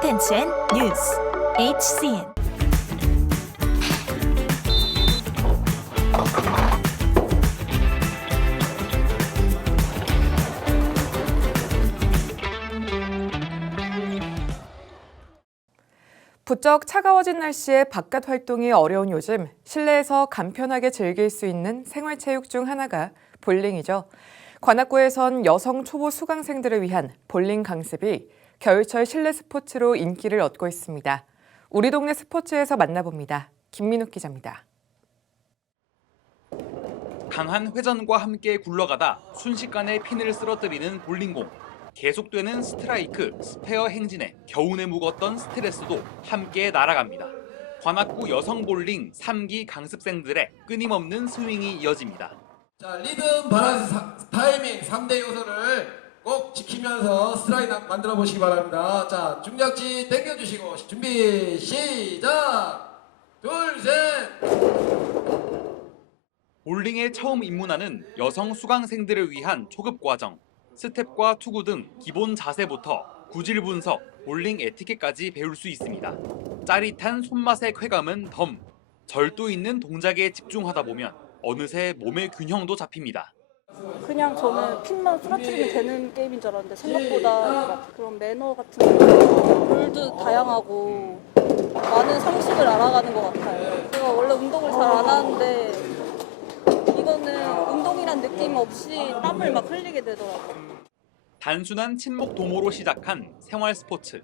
콘텐츠엔 뉴스 HCN 부쩍 차가워진 날씨에 바깥 활동이 어려운 요즘 실내에서 간편하게 즐길 수 있는 생활체육 중 하나가 볼링이죠. 관악구에선 여성 초보 수강생들을 위한 볼링 강습이 겨울철 실내 스포츠로 인기를 얻고 있습니다. 우리 동네 스포츠에서 만나봅니다. 김민욱 기자입니다. 강한 회전과 함께 굴러가다 순식간에 핀을 쓰러뜨리는 볼링공. 계속되는 스트라이크, 스페어 행진에 겨우내 묵었던 스트레스도 함께 날아갑니다. 관악구 여성 볼링 3기 강습생들의 끊임없는 스윙이 이어집니다. 자, 리듬, 바란스, 사- 타이밍 3대 요소를 꼭 지키면서 스트라이크 만들어 보시기 바랍니다. 자, 중력지 당겨주시고 준비 시작! 둘, 셋! 볼링에 처음 입문하는 여성 수강생들을 위한 초급 과정. 스텝과 투구 등 기본 자세부터 구질 분석, 볼링 에티켓까지 배울 수 있습니다. 짜릿한 손맛의 쾌감은 덤. 절도 있는 동작에 집중하다 보면 어느새 몸의 균형도 잡힙니다. 그냥 저는 핀만 쓰러뜨리면 되는 게임인 줄 알았는데 생각보다 막 그런 매너 같은 거, 룰도 다양하고 많은 상식을 알아가는 것 같아요. 제가 원래 운동을 잘 안 하는데 이거는 운동이란 느낌 없이 땀을 막 흘리게 되더라고요. 단순한 친목 도모로 시작한 생활 스포츠.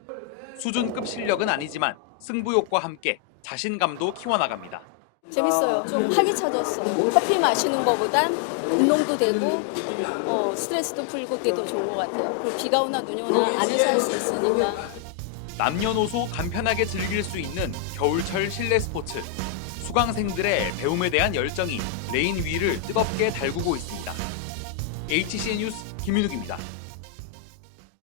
수준급 실력은 아니지만 승부욕과 함께 자신감도 키워나갑니다. 재밌어요. 좀 활기차졌어. 커피 마시는 것보단 운동도 되고 어, 스트레스도 풀고 그게 더 좋은 것 같아요. 그리고 비가 오나 눈이 오나 안에서 할 수 있으니까. 남녀노소 간편하게 즐길 수 있는 겨울철 실내 스포츠. 수강생들의 배움에 대한 열정이 레인 위를 뜨겁게 달구고 있습니다. HCN 뉴스 김민욱입니다.